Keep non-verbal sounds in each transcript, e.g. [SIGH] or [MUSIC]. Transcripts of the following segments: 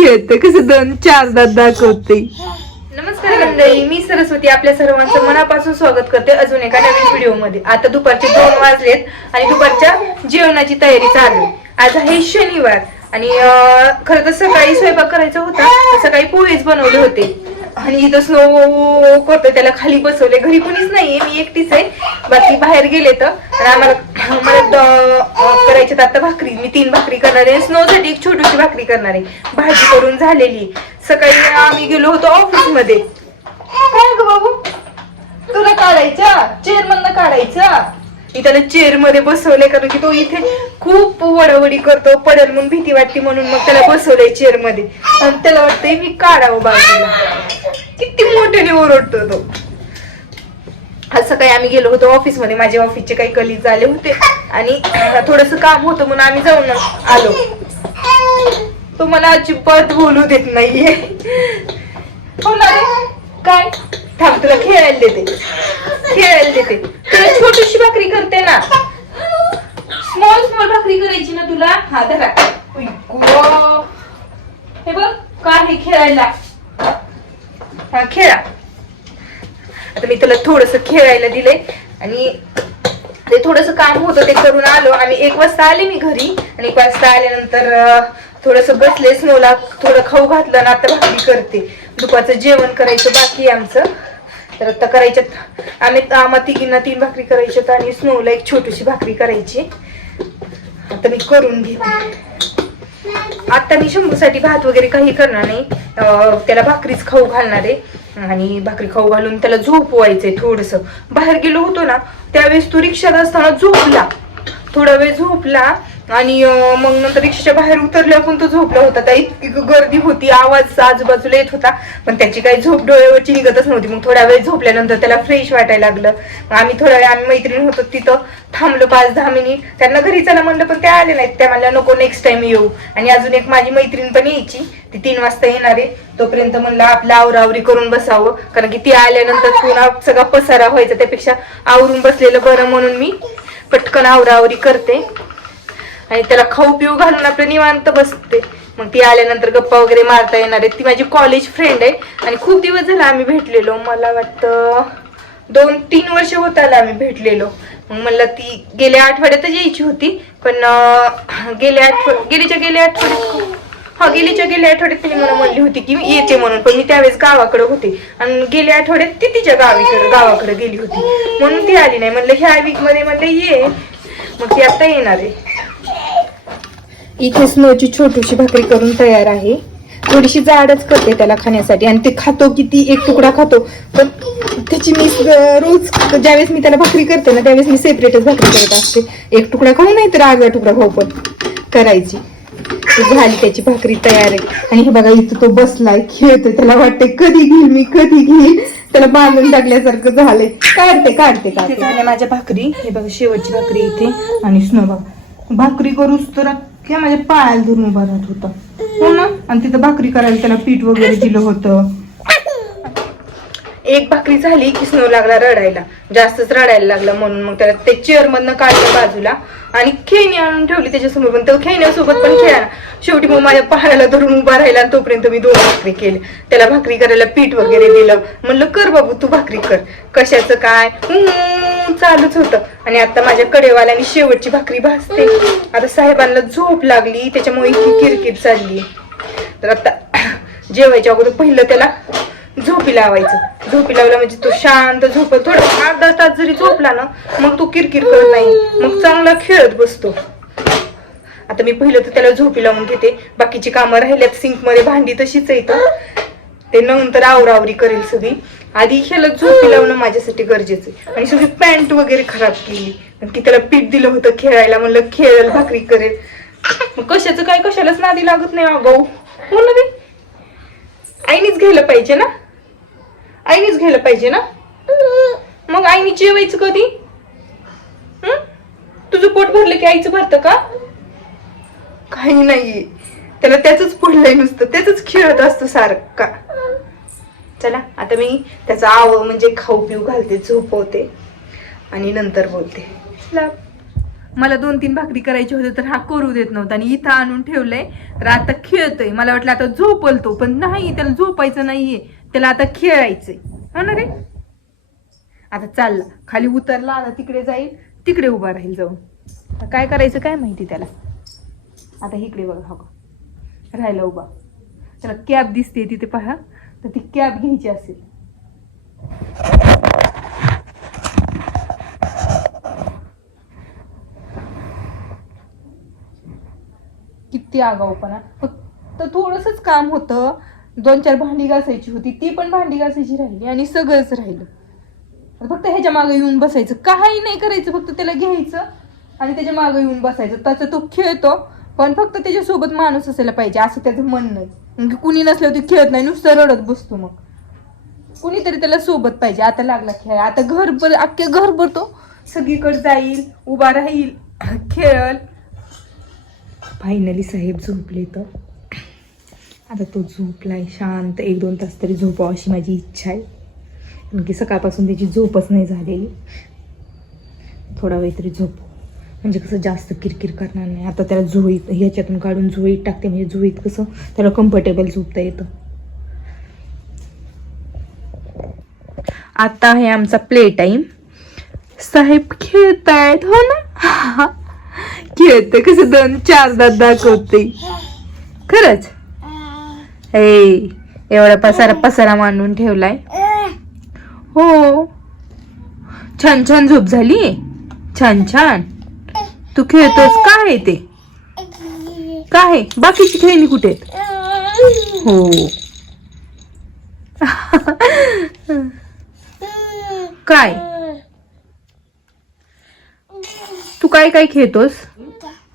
खेळत कसं दोन चार दाखवते. नमस्कार मंडळी मी सरस्वती आपल्या सर्वांचं मनापासून स्वागत करते अजून एका नवीन व्हिडिओमध्ये आता दुपारचे दोन वाजलेत आणि दुपारच्या जेवणाची तयारी चालू आज आहे शनिवार आणि खर खरं तर सकाळी स्वयंपाक करायचा होता सकाळी पोळीच बनवले होते. आणि इथं स्नो करतोय त्याला खाली बसवले घरी कोणीच नाहीये मी एकटीच आहे. बाकी बाहेर गेले तर. आम्हाला मला करायचे आता भाकरी. मी तीन भाकरी करणार आहे. स्नो साठी एक छोटीशी भाकरी करणार आहे. भाजी करून झालेली. सकाळी आम्ही गेलो होतो ऑफिसमध्ये. काय ग बाबू? तुला काढायचा चेअर मधनं काढायचा मी त्याला चेअरमध्ये बसवले कारण की तो इथे खूप वडावडी करतो पडेल म्हणून भीती वाटते म्हणून मग त्याला बसवलंय चेअरमध्ये. आणि त्याला वाटतंय मी काढावं बाजूला. किती मोठ्याने ओरडतो तो. आज सकाळी आम्ही गेलो होतो ऑफिसमध्ये माझे ऑफिसचे काही कलीग आले होते. आणि थोडस काम होतं म्हणून आम्ही जाऊन आलो. तो मला अजिबात बोलू देत नाहीये. हो ना रे? काय? थांब तुला खेळायला देते. खेळायला देते. तुला छोटीशी भाकरी करते ना. स्मॉल स्मॉल भाकरी करायची ना तुला. हा धरा. हे बघ काय हे खेळायला. हा खेळा. आता मी तुला थोडस खेळायला दिलंय आणि ते थोडस काम होतं ते करून आलो. आणि एक वाजता आले मी घरी. आणि एक वाजता आल्यानंतर थोडस बसले स्नोला थोडं खाऊ घातलं ना आता भाकरी करते. दुपारचं जेवण करायचं बाकी आमचं. तर आता करायच्यात. आम्ही आम्हा तिघींना तीन भाकरी करायच्यात आणि स्नोला एक छोटीशी भाकरी करायची. आता मी करून घेते. आता मी शंभूसाठी भात वगैरे काही करणार नाही. त्याला भाकरीच खाऊ घालणार आहे. आणि भाकरी खाऊ घालून त्याला झोपवायचंय थोडस. बाहेर गेलो होतो ना त्यावेळेस तो रिक्षात असताना झोपला. थोडा वेळ झोपला आणि मग नंतर रिक्षाच्या बाहेर उतरल्यावर पण तो झोपला होता. त्या इतकी गर्दी होती आवाज आजूबाजूला येत होता. पण त्याची काही झोप डोळ्यावरची निघतच नव्हती. मग थोड्या वेळ झोपल्यानंतर त्याला फ्रेश वाटायला लागलं. मग आम्ही थोड्या वेळ आम्ही मैत्रीण होतो तिथं. थांबलो पाच दहा मिनिट त्यांना घरी चला म्हणलं पण त्या आले नाहीत. त्या म्हणल्या नको नेक्स्ट टाइम येऊ. आणि अजून एक माझी मैत्रीण पण यायची. ती तीन वाजता येणार आहे. तोपर्यंत म्हणलं आपलं आवरावरी करून बसावं. कारण की ती आल्यानंतर पुन्हा सगळा पसारा व्हायचा. त्यापेक्षा आवरून बसलेलं बरं म्हणून मी पटकन आवरावरी करते. आणि त्याला खाऊ पिऊ घालून आपलं निवांत बसते. मग ती आल्यानंतर गप्पा वगैरे मारता येणार आहे ती माझी कॉलेज फ्रेंड आहे. आणि खूप दिवस झाला आम्ही भेटलेलो. मला वाटतं दोन तीन वर्ष होत आलं आम्ही भेटलेलो. मग म्हणलं ती गेल्या आठवड्यातच यायची होती. पण गेल्या आठवड गेलीच्या गेल्या आठवड्यात हा गेलीच्या गेल्या आठवड्यात तिने मला म्हणली होती की मी येते म्हणून. पण मी त्यावेळेस गावाकडे होते. आणि गेल्या आठवड्यात ती तिच्या गावीकडे गावाकडे गेली होती. म्हणून ती आली नाही. म्हणलं ह्या वीकमध्ये म्हणलं ये. मग ती आता येणार आहे. इथे स्नोची छोटीशी भाकरी करून तयार आहे. थोडीशी जाडच करते त्याला खाण्यासाठी. आणि ते खातो किती एक तुकडा खातो. पण त्याची मी रोज ज्यावेळेस मी त्याला भाकरी करते ना त्यावेळेस मी सेपरेटच भाकरी करत असते. एक तुकडा खाऊ नाही तर आगळा तुकडा खाऊ पण करायची. झाली त्याची भाकरी तयार आहे. आणि हे बघा इथं तो बसलाय खेळतोय. त्याला वाटते कधी घेईल मी कधी घेईल? त्याला बांधून टाकल्यासारखं झालंय. काढते काढते काढते. झाल्या माझ्या भाकरी. हे बघा शेवटची भाकरी इथे. आणि स्नो बघा. भाकरी करूच तर क्या माझ्या पायाला धरून उभा राहत होता. हो ना? आणि तिथं भाकरी करायला त्याला पीठ वगैरे दिलं होतं. एक भाकरी झाली की स्नो लागला रडायला. जास्तच रडायला लागला म्हणून मग त्याला ते चेअर मधनं काढलं बाजूला आणि खेळणी आणून ठेवली त्याच्यासमोर. पण तो खेळण्यासोबत पण खेळा शेवटी मग माझ्या पायाला धरून उभा राहिला आणि तोपर्यंत मी दोन भाकरी केले. त्याला भाकरी करायला पीठ वगैरे दिलं. म्हणलं कर बाबू तू भाकरी कर. कशाचं काय? हम्म, चालूच होतं. आणि आता माझ्या कडेवाल्याने शेवटची भाकरी भाजते. आता साहेबांना झोप लागली त्याच्यामुळे इतकी किरकिर चालली. तर आता [CLEARS THROAT] जेवायच्या अगोदर पहिलं त्याला झोपी लावायचं. झोपी लावला म्हणजे तो शांत झोप थोडं अर्धा तास जरी झोपला ना मग तो किरकिर करत नाही. मग चांगला खेळत बसतो. आता मी पहिलं तर त्याला झोपी लावून घेते. बाकीची कामं राहिल्यात सिंकमध्ये भांडी तशीच येतं ते नंतर आवरावरी करेल सगळी. आधी ह्याला झोपी लावणं माझ्यासाठी गरजेचं आहे. आणि सगळी पॅन्ट वगैरे खराब केली. की त्याला पीठ दिलं होतं खेळायला म्हणलं खेळेल भाकरी करेल. मग कशाचं काय? कशालाच नादी लागत नाही अगाऊ हो ना आईनीच घ्यायला पाहिजे ना? आईनीच घ्यायला पाहिजे ना? मग आईनी जेवायचं कधी? तुझं पोट भरलं की आईचं भरतं का? काही नाहीये. त्याला त्याच पडलंय नुसतं. त्याच खेळत असतो सारखा. चला आता मी त्याचा आव म्हणजे खाऊ पिऊ घालते झोपवते आणि नंतर बोलते. चला. मला दोन तीन भाकरी करायची होते तर हा करू देत नव्हता आणि इथं आणून ठेवलंय. तर आता खेळतोय. मला वाटलं आता झोपलतो पण नाही त्याला झोपायचं नाहीये. त्याला आता खेळायचंय. हो ना रे? आता चालला. खाली उतरला आता तिकडे जाईल. तिकडे उभा राहील जाऊन. काय करायचं काय माहिती त्याला? आता इकडे बघा हो राहिला उभा. त्याला कॅब दिसते तिथे पहा. तर ती कॅब घ्यायची असेल. किती आगाऊपणा फक्त थोडंसंच काम होतं. दोन चार भांडी घासायची होती ती पण भांडी घासायची राहिली आणि सगळंच राहिलं. फक्त ह्याच्या मागे येऊन बसायचं. काही नाही करायचं फक्त त्याला घ्यायचं आणि त्याच्यामागे येऊन बसायचं. त्याचा तो खेळतो पण फक्त त्याच्यासोबत माणूस असायला पाहिजे असं त्याचं म्हणणं आहे. मग कुणी नसलं ते खेळत नाही नुसतं रडत बसतो मग. कुणीतरी त्याला सोबत पाहिजे आता लागला खेळ आता घरभर अख्खे घर भरतो सगळीकडे जाईल उभा राहील खेळल. फायनली साहेब झोपले तर. आता तो झोपलाय शांत एक दोन तास तरी झोपावं अशी माझी इच्छा आहे. कारण की सकाळपासून त्याची झोपच नाही झालेली. थोडा वेळ तरी झोप. म्हणजे कसं जास्त किरकिर करणार नाही. आता त्याला झोळीत ह्याच्यातून काढून झोळीत टाकते म्हणजे झोळीत कसं त्याला कम्फर्टेबल झोपता येतं. आता आहे आमचा प्ले टाईम साहेब खेळतायत हो ना? [LAUGHS] खेळते कसं दोन चार चारदा दाखवते. खरंच? हे एवढा पसारा पसारा मांडून ठेवलाय. हो. छान छान झोप झाली. छान छान. तू खेळतोस? काय आहे ते? काय आहे? बाकीची खेळणी कुठे आहेत? हो. काय? तू काय काय खेळतोस?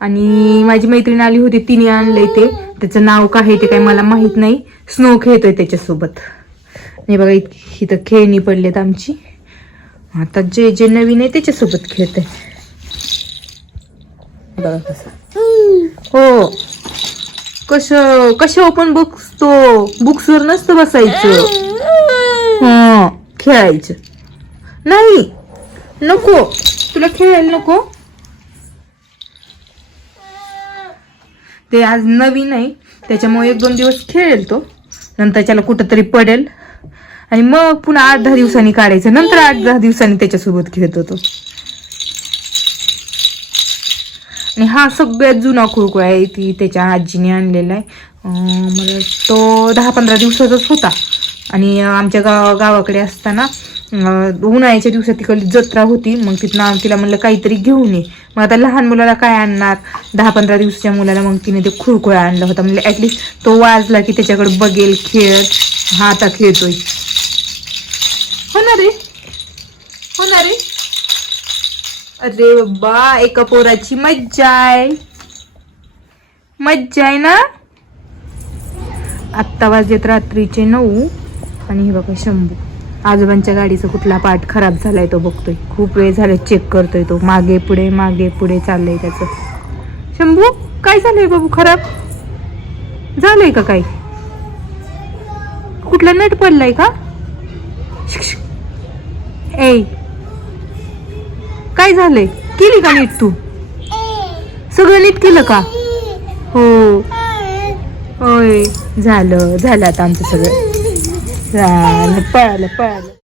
आणि माझी मैत्रीण आली होती तिने आणलंय ते. त्याचं नाव काय आहे ते काय मला माहीत नाही. स्नो खेळतोय त्याच्यासोबत. नाही बघा इथं खेळणी पडलेत आमची. आता जे जे नवीन आहे त्याच्यासोबत खेळत आहे बघा कसं. हो. कश कशा ओपन बुक्स तो? बुक्सवर नसतं बसायचं. हो, खेळायचं. नाही नको. तुला खेळायला नको? ते आज नवीन आहे. त्याच्यामुळे एक दोन दिवस खेळेल तो. नंतर त्याला कुठंतरी पडेल. आणि मग पुन्हा आठ दहा दिवसांनी काढायचं. नंतर आठ दहा दिवसांनी त्याच्यासोबत खेळतो तो. आणि हा सगळ्यात जुना खुळकुळा आहे ती त्याच्या आजीने आणलेला आहे. मला तो दहा पंधरा दिवसाचाच होता. आणि आमच्या गाव गावाकडे असताना उन्हाळ्याच्या दिवसात तिकडली जत्रा होती. मग तिथनं तिला म्हणलं काहीतरी घेऊन ये. मग आता लहान मुलाला काय आणणार? दहा पंधरा दिवसाच्या मुलाला मग तिने ते खुळखुळा आणला होता. म्हणजे ॲटलिस्ट तो वाजला की त्याच्याकडे बघेल खेळ. हा आता खेळतोय. हो ना रे? हो ना रे? अरे बाबा एका पोराची मज्जा आहे. मज्जा आहे ना? आत्ता वाजलेत रात्रीचे नऊ आणि हे बघा शंभू. आजोबांच्या गाडीचा कुठला पार्ट खराब झालाय तो बघतोय. खूप वेळ झाला चेक करतोय तो. मागे पुढे मागे पुढे चाललंय त्याचं. शंभू काय झालंय बाबू खराब? झालंय का काय कुठला नट पडलाय का? ए काय झालंय? केली का नीट तू? सगळं नीट केलं का? हो. होय. झालं झालं आता आमचं सगळं. झालं पळालं पळालं.